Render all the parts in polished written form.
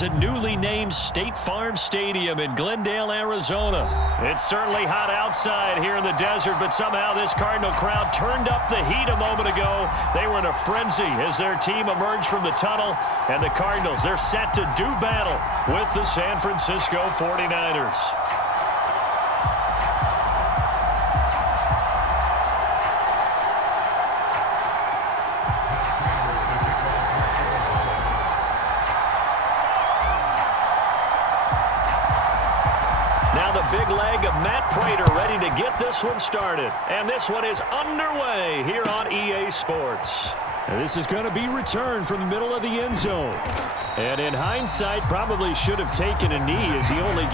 Fans at newly named State Farm Stadium in Glendale, Arizona. It's certainly hot outside here in the desert, but somehow this Cardinal crowd turned up the heat a moment ago. They were in a frenzy as their team emerged from the tunnel, and the Cardinals, they're set to do battle with the San Francisco 49ers. Big leg of Matt Prater ready to get this one started. And this one is underway here on EA Sports. And this is going to be returned from the middle of the end zone. And in hindsight, probably should have taken a knee as he only...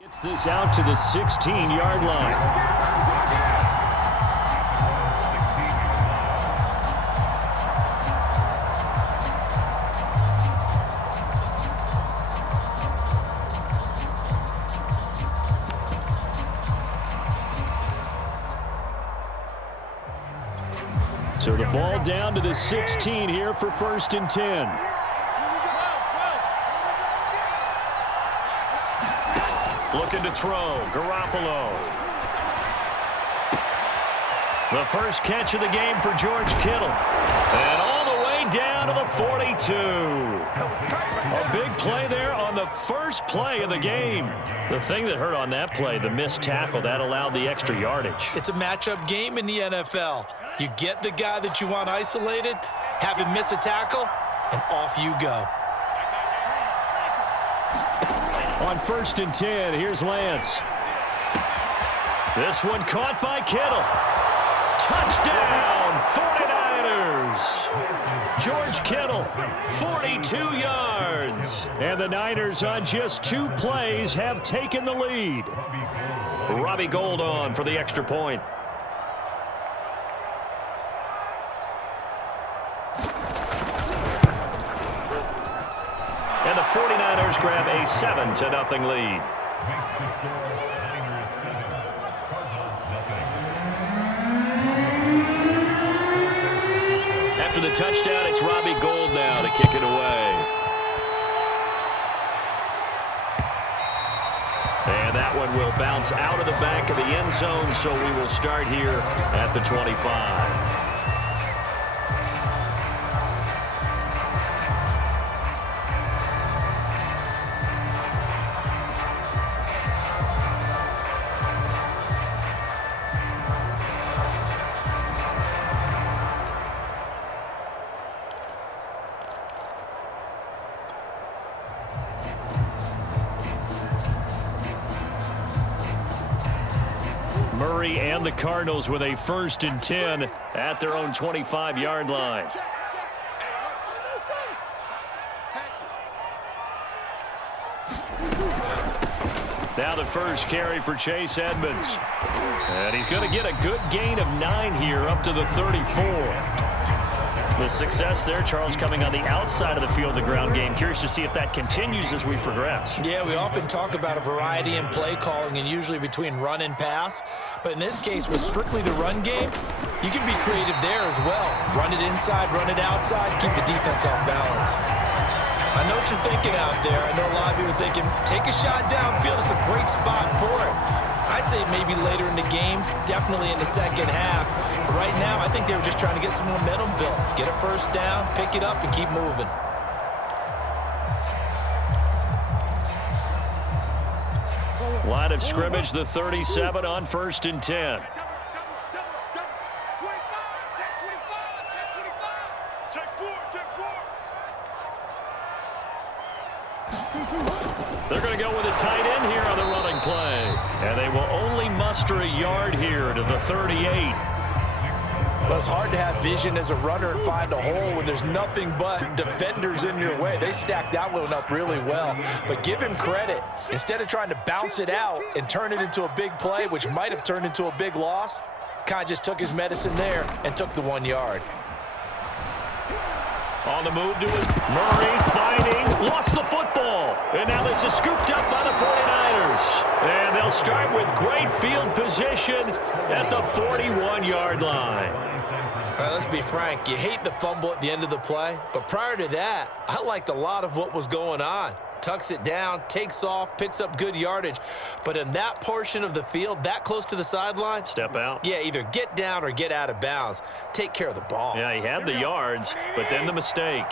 Gets this out to the 16-yard line. So the ball down to the 16 here for 1st and 10. Looking to throw, Garoppolo. The first catch of the game for George Kittle. And all the way down to the 42. A big play there on the first play of the game. The thing that hurt on that play, the missed tackle, that allowed the extra yardage. It's a matchup game in the NFL. You get the guy that you want isolated, have him miss a tackle, and off you go. On 1st and 10, here's Lance. This one caught by Kittle. Touchdown, 49ers. George Kittle, 42 yards. And the Niners on just 2 plays have taken the lead. Robbie Gould on for the extra point. And the 49ers grab a 7-0 lead. After the touchdown, it's Robbie Gould now to kick it away. And that one will bounce out of the back of the end zone, so we will start here at the 25. Murray and the Cardinals with a 1st and 10 at their own 25-yard line. Now the first carry for Chase Edmonds. And he's going to get a good gain of 9 here up to the 34. The success there, Charles, coming on the outside of the field, the ground game. Curious to see if that continues as we progress. Yeah, we often talk about a variety in play calling and usually between run and pass. But in this case, with strictly the run game, you can be creative there as well. Run it inside, run it outside, keep the defense off balance. I know what you're thinking out there. I know a lot of you are thinking, take a shot downfield. It's a great spot for it. I'd say maybe later in the game, definitely in the second half. But right now, I think they were just trying to get some momentum built. Get a first down, pick it up, and keep moving. Line of scrimmage, the 37 on 1st and 10. They're going to go with a tight end here on the running play. And they will only muster a yard here to the 38. Well, it's hard to have vision as a runner and find a hole when there's nothing but defenders in your way. They stacked that one up really well. But give him credit. Instead of trying to bounce it out and turn it into a big play, which might have turned into a big loss, kind of just took his medicine there and took the 1 yard. On the move to it. Murray fighting. Lost the football. And now this is scooped up by the 49ers. And they'll start with great field position at the 41-yard line. All right, let's be frank. You hate the fumble at the end of the play. But prior to that, I liked a lot of what was going on. Tucks it down, takes off, picks up good yardage. But in that portion of the field, that close to the sideline, step out. Yeah, either get down or get out of bounds. Take care of the ball. Yeah, he had the yards, but then the mistake.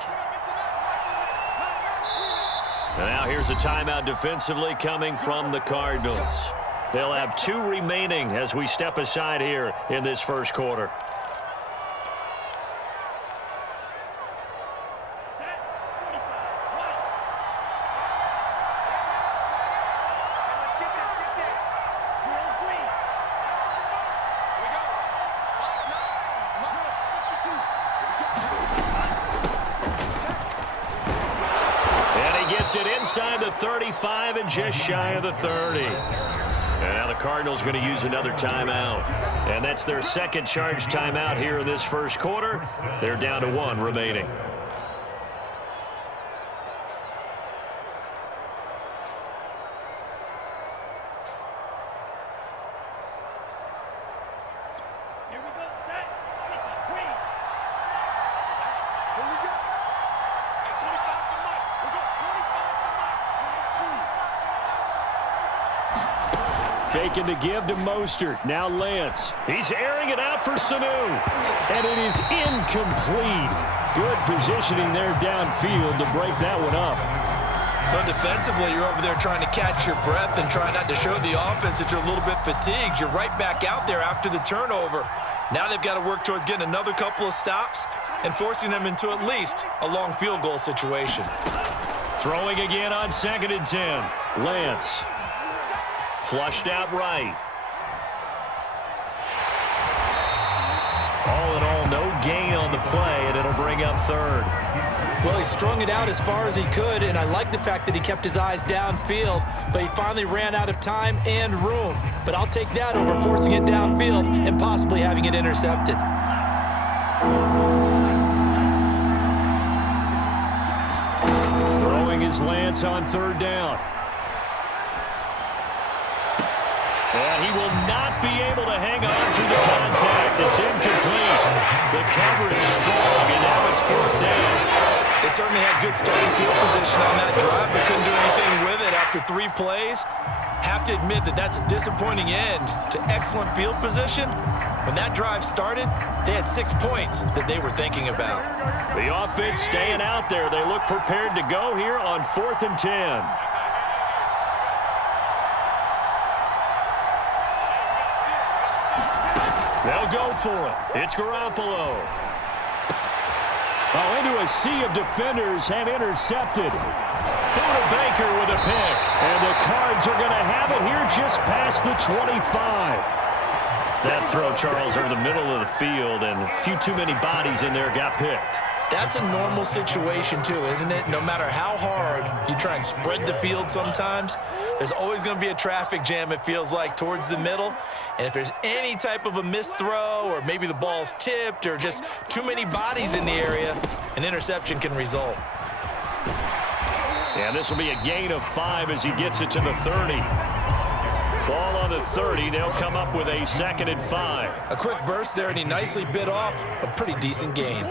And now here's a timeout defensively coming from the Cardinals. They'll have 2 remaining as we step aside here in this first quarter. It inside the 35 and just shy of the 30. And now the Cardinals going to use another timeout. And that's their second charge timeout here in this first quarter. They're down to 1 remaining. Faking to give to Mostert. Now Lance. He's airing it out for Sanu. And it is incomplete. Good positioning there downfield to break that one up. But defensively, you're over there trying to catch your breath and try not to show the offense that you're a little bit fatigued. You're right back out there after the turnover. Now they've got to work towards getting another couple of stops and forcing them into at least a long field goal situation. Throwing again on 2nd and 10. Lance. Flushed out right. All in all, no gain on the play, and it'll bring up 3rd. Well, he strung it out as far as he could, and I like the fact that he kept his eyes downfield, but he finally ran out of time and room. But I'll take that over forcing it downfield and possibly having it intercepted. Throwing his Lance on 3rd down. And he will not be able to hang on through the contact. It's incomplete. The coverage strong, and now it's 4th down. They certainly had good starting field position on that drive, but couldn't do anything with it after 3 plays. Have to admit that that's a disappointing end to excellent field position. When that drive started, they had 6 points that they were thinking about. The offense staying out there. They look prepared to go here on 4th and 10. They'll go for it. It's Garoppolo. Oh, into a sea of defenders and intercepted. Buda Baker with a pick. And the Cards are going to have it here just past the 25. That throw, Charles, over the middle of the field, and a few too many bodies in there got picked. That's a normal situation, too, isn't it? No matter how hard you try and spread the field sometimes, there's always going to be a traffic jam, it feels like, towards the middle. And if there's any type of a missed throw, or maybe the ball's tipped, or just too many bodies in the area, an interception can result. Yeah, this will be a gain of 5 as he gets it to the 30. Ball on the 30. They'll come up with a 2nd and 5. A quick burst there, and he nicely bit off a pretty decent gain.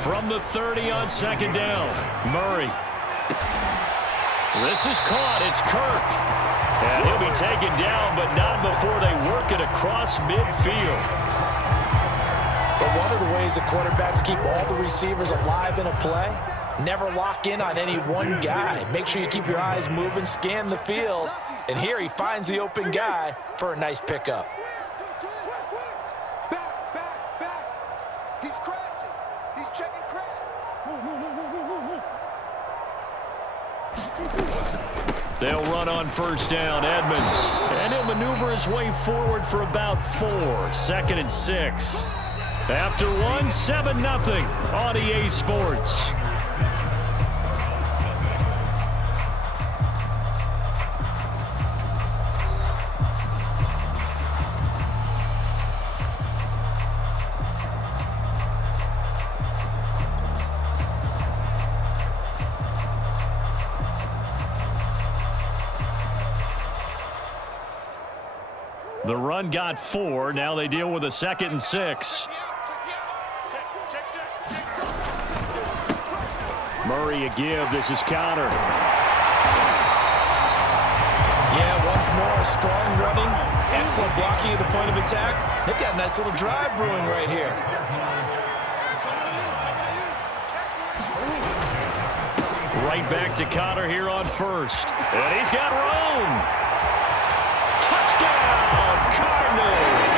From the 30 on 2nd down, Murray. This is caught. It's Kirk. And he'll be taken down, but not before they work it across midfield. But one of the ways the quarterbacks keep all the receivers alive in a play, never lock in on any one guy. Make sure you keep your eyes moving, scan the field. And here he finds the open guy for a nice pickup. Back. He's crashing. He's checking crash. They'll run on first down. Edmonds. And he'll maneuver his way forward for about 4. 2nd and 6. After 1, 7-0 on EA Sports. The run got 4. Now they deal with a 2nd and 6. Murray a give. This is Connor. Yeah, once more, strong running. Excellent blocking at the point of attack. They've got a nice little drive brewing right here. Right back to Connor here on first. And he's got room. Touchdown, Cardinals.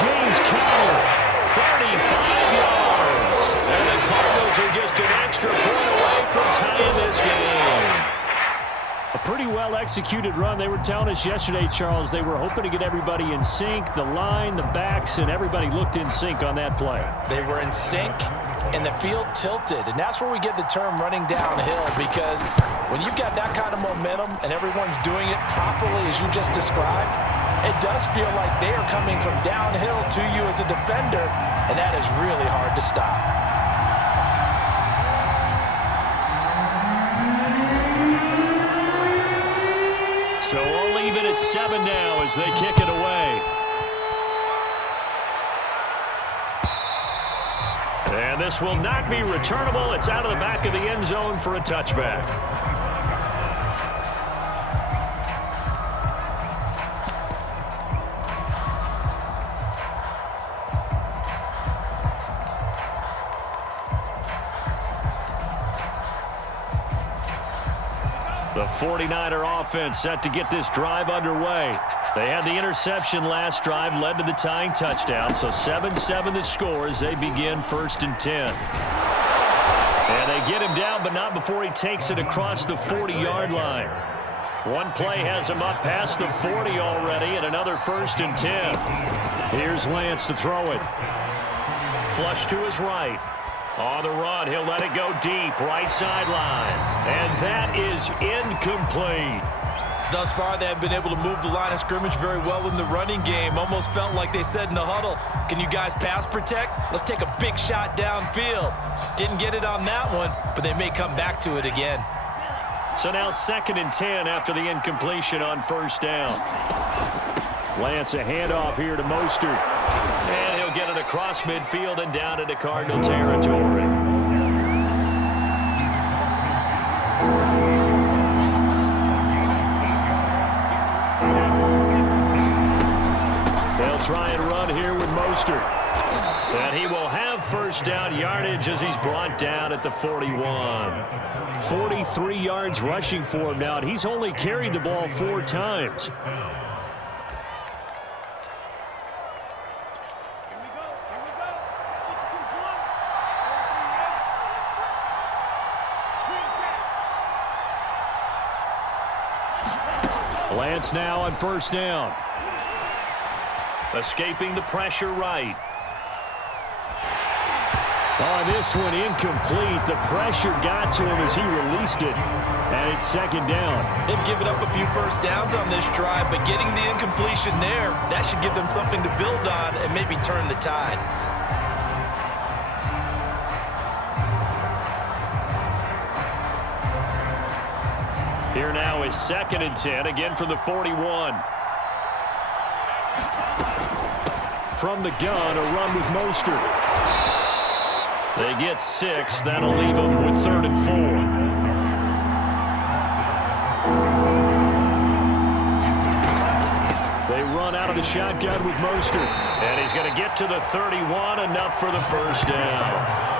James Conner, 35 yards. And the Cardinals are just an extra point away from tying this game. A pretty well-executed run. They were telling us yesterday, Charles, they were hoping to get everybody in sync, the line, the backs, and everybody looked in sync on that play. They were in sync, and the field tilted. And that's where we get the term running downhill, because when you've got that kind of momentum and everyone's doing it properly as you just described, it does feel like they are coming from downhill to you as a defender, and that is really hard to stop. So we'll leave it at 7 now as they kick it away. And this will not be returnable. It's out of the back of the end zone for a touchback. The 49er offense set to get this drive underway. They had the interception last drive, led to the tying touchdown, so 7-7 the score as they begin 1st and 10. And they get him down, but not before he takes it across the 40-yard line. One play has him up past the 40 already, and another 1st and 10. Here's Lance to throw it. Flush to his right. On the run, he'll let it go deep, right sideline. And that is incomplete. Thus far, they have been able to move the line of scrimmage very well in the running game. Almost felt like they said in the huddle, can you guys pass protect? Let's take a big shot downfield. Didn't get it on that one, but they may come back to it again. So now 2nd and 10 after the incompletion on first down. Lance a handoff here to Mostert. And he'll get it across midfield and down into Cardinal territory. They'll try and run here with Mostert. And he will have first down yardage as he's brought down at the 41. 43 yards rushing for him now, and he's only carried the ball 4 times. Lance now on first down. Escaping the pressure right. Oh, this one incomplete. The pressure got to him as he released it. And it's 2nd down. They've given up a few first downs on this drive, but getting the incompletion there, that should give them something to build on and maybe turn the tide. Here now is 2nd and 10, again from the 41. From the gun, a run with Mostert. They get 6. That'll leave them with 3rd and 4. They run out of the shotgun with Mostert. And he's going to get to the 31, enough for the first down.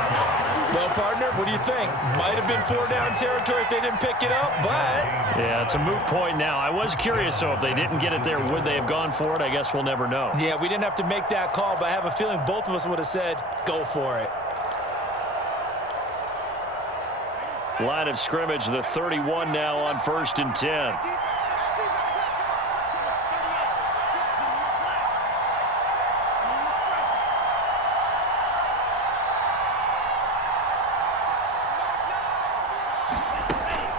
Well, partner, what do you think? Might have been 4-down territory if they didn't pick it up, but... Yeah, it's a moot point now. I was curious, so if they didn't get it there, would they have gone for it? I guess we'll never know. Yeah, we didn't have to make that call, but I have a feeling both of us would have said, go for it. Line of scrimmage, the 31 now on 1st and 10.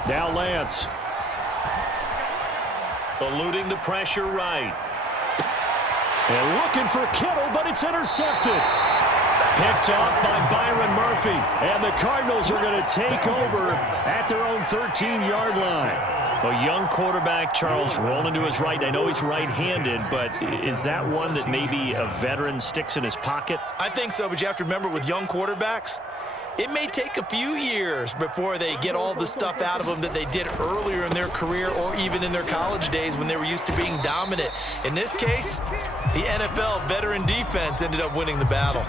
Now Lance. Eluding the pressure right. And looking for Kittle, but it's intercepted. Picked off by Byron Murphy. And the Cardinals are going to take over at their own 13-yard line. A young quarterback, Charles, rolling to his right. I know he's right-handed, but is that one that maybe a veteran sticks in his pocket? I think so, but you have to remember with young quarterbacks, it may take a few years before they get all the stuff out of them that they did earlier in their career or even in their college days when they were used to being dominant. In this case, the NFL veteran defense ended up winning the battle.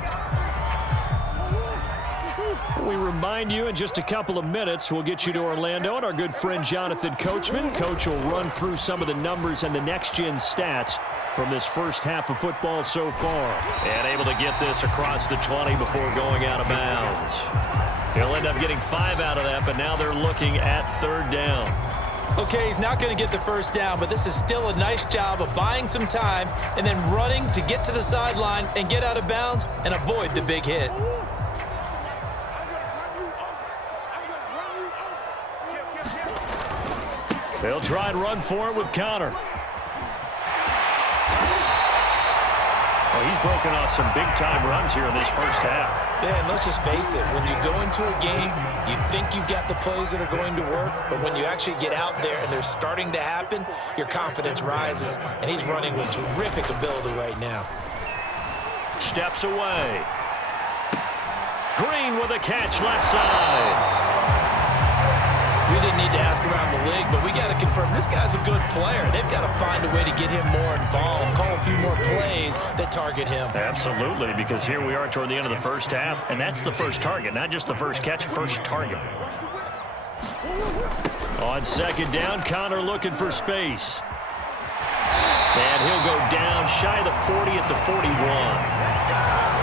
We remind you in just a couple of minutes, we'll get you to Orlando and our good friend Jonathan Coachman. Coach will run through some of the numbers and the next-gen stats from this first half of football so far. And able to get this across the 20 before going out of bounds. They'll end up getting 5 out of that, but now they're looking at 3rd down. Okay, he's not going to get the first down, but this is still a nice job of buying some time and then running to get to the sideline and get out of bounds and avoid the big hit. They'll try and run for it with Connor. Well, he's broken off some big-time runs here in this first half. Yeah, and let's just face it. When you go into a game, you think you've got the plays that are going to work, but when you actually get out there and they're starting to happen, your confidence rises, and he's running with terrific ability right now. Steps away. Green with a catch left side. We didn't need to ask around the league, but we got to confirm this guy's a good player. They've got to find a way to get him more involved, call a few more plays that target him. Absolutely, because here we are toward the end of the first half, and that's the first target, not just the first catch, first target. On 2nd down, Connor looking for space. And he'll go down shy of the 40 at the 41.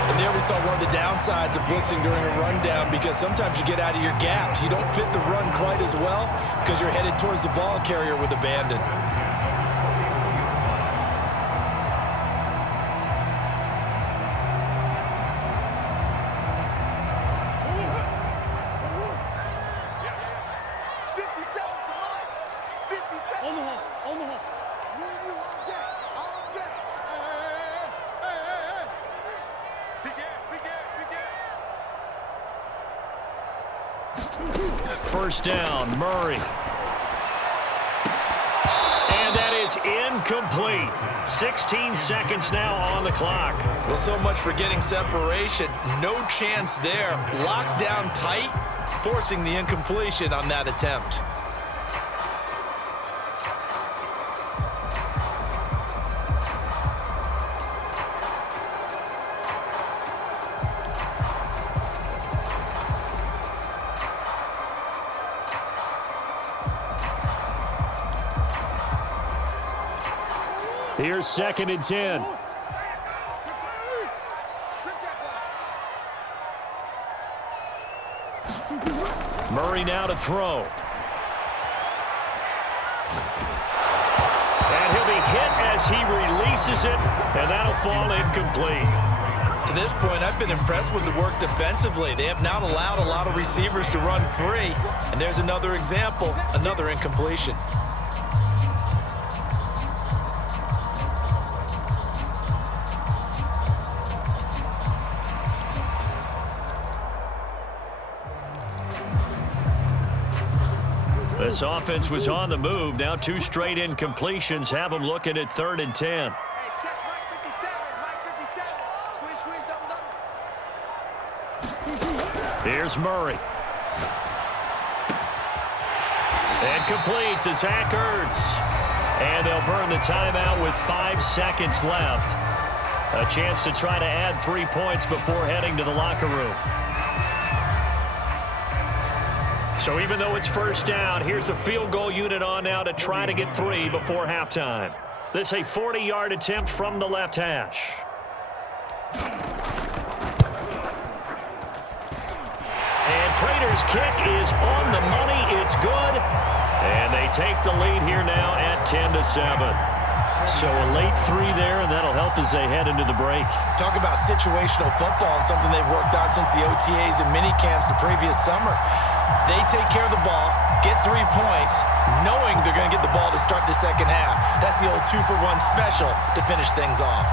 And there we saw one of the downsides of blitzing during a rundown because sometimes you get out of your gaps. You don't fit the run quite as well because you're headed towards the ball carrier with abandon. First down, Murray. And that is incomplete. 16 seconds now on the clock. Well, so much for getting separation. No chance there. Locked down tight, forcing the incompletion on that attempt. Here's 2nd and 10. Murray now to throw. And he'll be hit as he releases it, and that'll fall incomplete. To this point, I've been impressed with the work defensively. They have not allowed a lot of receivers to run free. And there's another example, another incompletion. This offense was on the move. Now 2 straight incompletions have them looking at 3rd and 10. Here's Murray. And complete to Zach Ertz. And they'll burn the timeout with 5 seconds left. A chance to try to add 3 points before heading to the locker room. So even though it's first down, here's the field goal unit on now to try to get 3 before halftime. This a 40-yard attempt from the left hash. And Prater's kick is on the money. It's good. And they take the lead here now at 10-7. So a late 3 there, and that'll help as they head into the break. Talk about situational football and something they've worked on since the OTAs and mini camps the previous summer. They take care of the ball, get 3 points, knowing they're going to get the ball to start the second half. That's the old 2-for-1 special to finish things off.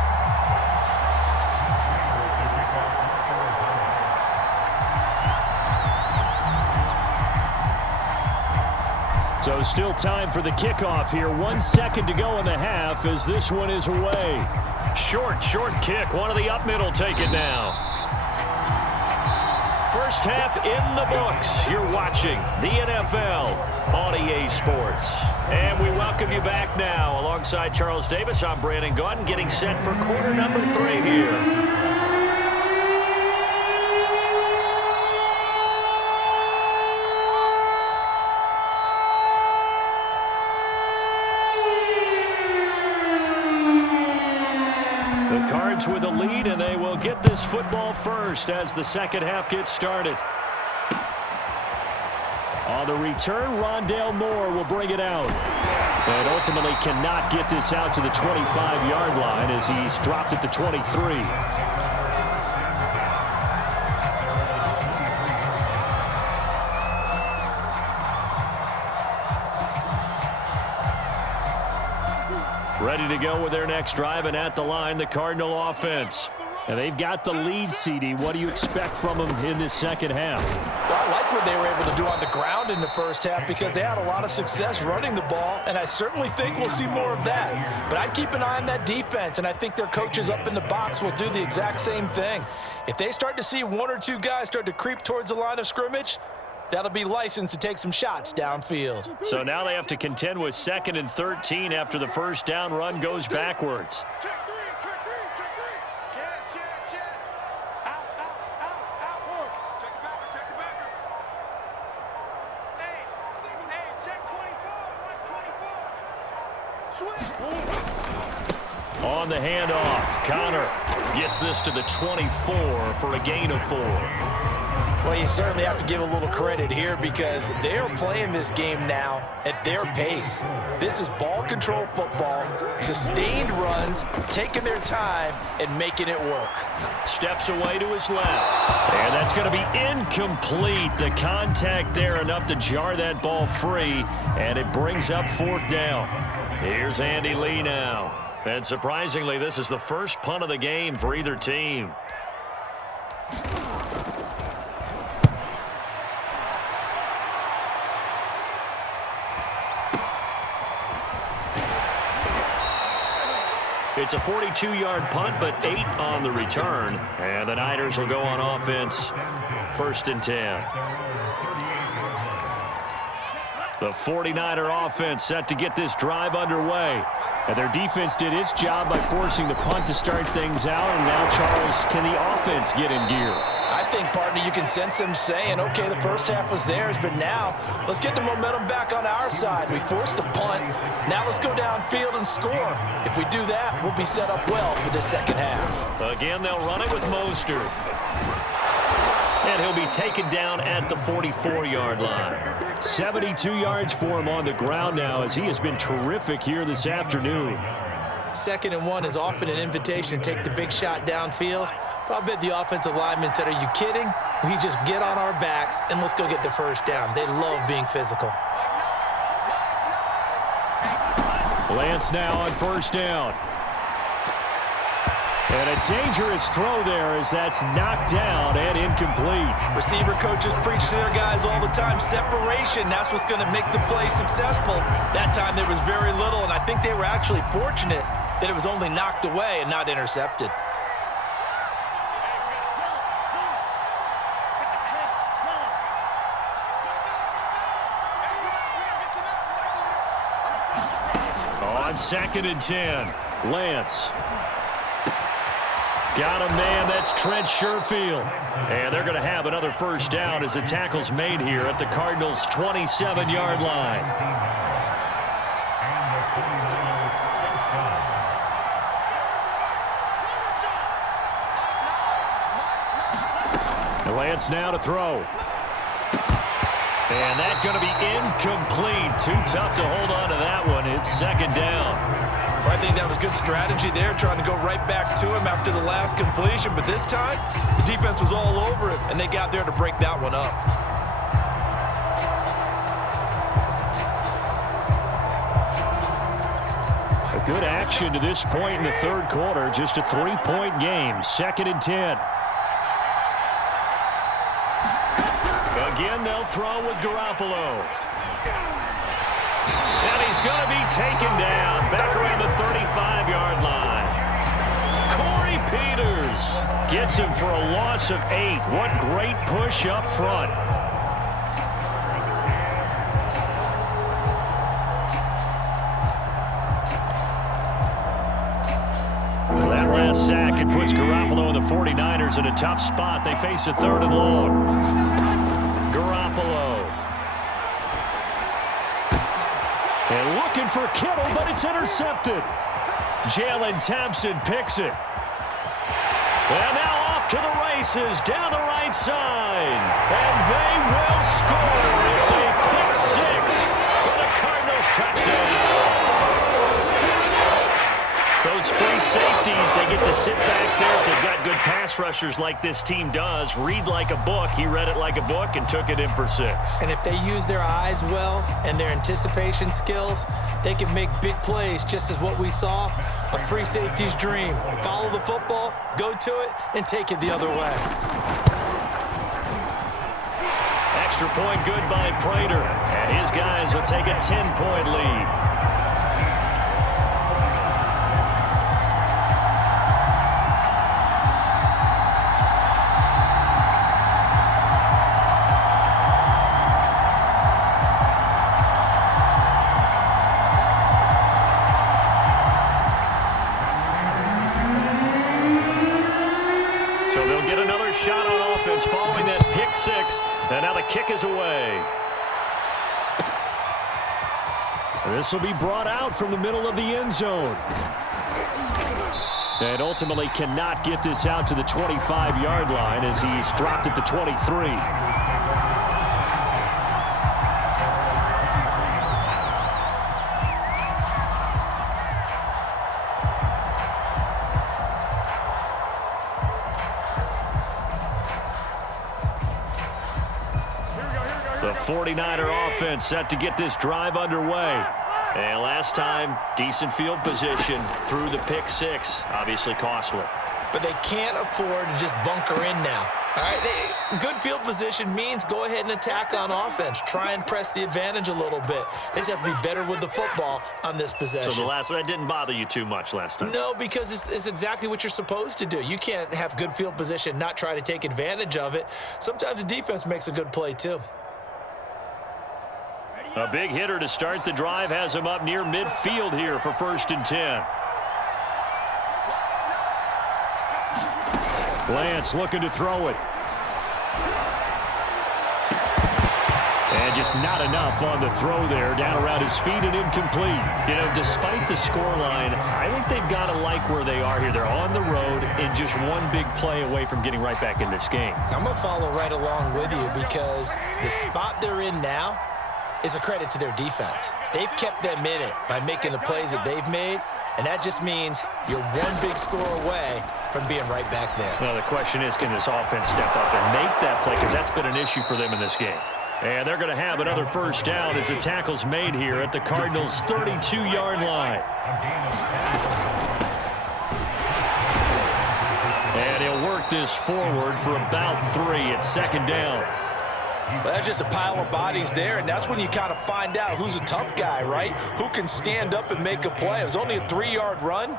So still time for the kickoff here. 1 second to go in the half as this one is away. Short kick. One of the up middle take it now. First half in the books. You're watching the NFL on EA Sports. And we welcome you back now. Alongside Charles Davis, I'm Brandon Gaudin, getting set for quarter number 3 here. Cards with a lead, and they will get this football first as the second half gets started. On the return, Rondale Moore will bring it out. And ultimately cannot get this out to the 25-yard line as he's dropped at the 23. Ready to go with their next drive, and at the line, the Cardinal offense. And they've got the lead, CD. What do you expect from them in this second half? Well, I like what they were able to do on the ground in the first half because they had a lot of success running the ball, and I certainly think we'll see more of that. But I'd keep an eye on that defense, and I think their coaches up in the box will do the exact same thing. If they start to see 1 or 2 guys start to creep towards the line of scrimmage, that'll be licensed to take some shots downfield. So now they have to contend with 2nd and 13 after the first down run goes backwards. On the handoff, Connor gets this to the 24 for a gain of 4. Well, you certainly have to give a little credit here because they are playing this game now at their pace. This is ball control football, sustained runs, taking their time, and making it work. Steps away to his left. And that's going to be incomplete. The contact there enough to jar that ball free, and it brings up 4th down. Here's Andy Lee now. And surprisingly, this is the first punt of the game for either team. It's a 42-yard punt, but 8 on the return. And the Niners will go on offense, 1st and 10. The 49er offense set to get this drive underway. And their defense did its job by forcing the punt to start things out. And now, Charles, can the offense get in gear? I think, partner, you can sense them saying, okay, the first half was theirs, but now let's get the momentum back on our side. We forced a punt. Now let's go downfield and score. If we do that, we'll be set up well for the second half. Again, they'll run it with Mostert. And he'll be taken down at the 44-yard line. 72 yards for him on the ground now as he has been terrific here this afternoon. 2nd and 1 is often an invitation to take the big shot downfield. But I bet the offensive linemen said, are you kidding? We just get on our backs and let's go get the first down. They love being physical. Lance now on 1st down. And a dangerous throw there as that's knocked down and incomplete. Receiver coaches preach to their guys all the time. Separation, that's what's going to make the play successful. That time there was very little, and I think they were actually fortunate that it was only knocked away and not intercepted. On 2nd and 10, Lance. Got him, man. That's Trent Sherfield. And they're going to have another first down as the tackle's made here at the Cardinals' 27-yard line. And Lance now to throw. And that's going to be incomplete. Too tough to hold on to that one. It's second down. Well, I think that was good strategy there, trying to go right back to him after the last completion. But this time, the defense was all over him, and they got there to break that one up. A good action to this point in the third quarter. Just a 3-point game. 2nd and 10. Again, they'll throw with Garoppolo. And he's going to be taken down back around the 35-yard line. Corey Peters gets him for a loss of 8. What great push up front. That last sack, it puts Garoppolo and the 49ers in a tough spot. They face a 3rd and long. Garoppolo. And looking for Kittle, but it's intercepted. Jalen Thompson picks it. And now off to the races down the right side. And they will score. It's a pick 6 for the Cardinals touchdown. Those free safeties, they get to sit back there if they've got good pass rushers like this team does. Read like a book. He read it like a book and took it in for 6. And if they use their eyes well and their anticipation skills, they can make big plays, just as what we saw. A free safety's dream. Follow the football, go to it, and take it the other way. Extra point good by Prater. And his guys will take a 10-point lead. And now the kick is away. This will be brought out from the middle of the end zone. And ultimately cannot get this out to the 25-yard line as he's dropped at the 23. The 49er offense set to get this drive underway. And last time, decent field position through the pick 6. Obviously costly. But they can't afford to just bunker in now. All right, good field position means go ahead and attack on offense. Try and press the advantage a little bit. They just have to be better with the football on this possession. So the last one, that didn't bother you too much last time? No, because it's exactly what you're supposed to do. You can't have good field position, not try to take advantage of it. Sometimes the defense makes a good play too. A big hitter to start the drive has him up near midfield here for 1st and 10. Lance looking to throw it. And just not enough on the throw there. Down around his feet and incomplete. You know, despite the scoreline, I think they've got to like where they are here. They're on the road and just one big play away from getting right back in this game. I'm going to follow right along with you because the spot they're in now is a credit to their defense. They've kept them in it by making the plays that they've made, and that just means you're one big score away from being right back there. Now the question is, can this offense step up and make that play, because that's been an issue for them in this game. And they're going to have another 1st down as the tackle's made here at the Cardinals' 32-yard line. And he'll work this forward for about 3 at 2nd down. Well, that's just a pile of bodies there, and that's when you kind of find out who's a tough guy, right? Who can stand up and make a play. It was only a 3-yard run,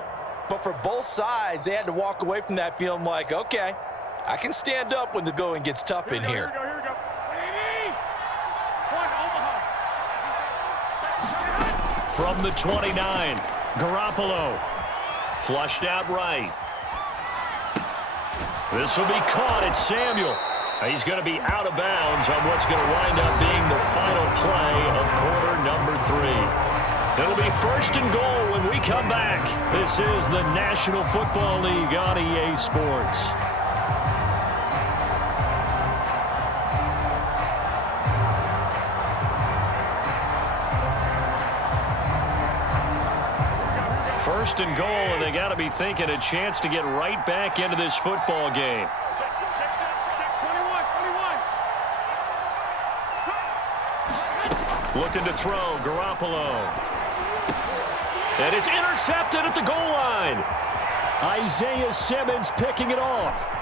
but for both sides, they had to walk away from that feeling like, okay, I can stand up when the going gets tough in here. From the 29, Garoppolo. Flushed out right. This will be caught. It's Samuel. He's going to be out of bounds on what's going to wind up being the final play of quarter number 3. It'll be 1st and goal when we come back. This is the National Football League on EA Sports. First and goal, and they got to be thinking a chance to get right back into this football game. Looking to throw, Garoppolo. And it's intercepted at the goal line. Isaiah Simmons picking it off.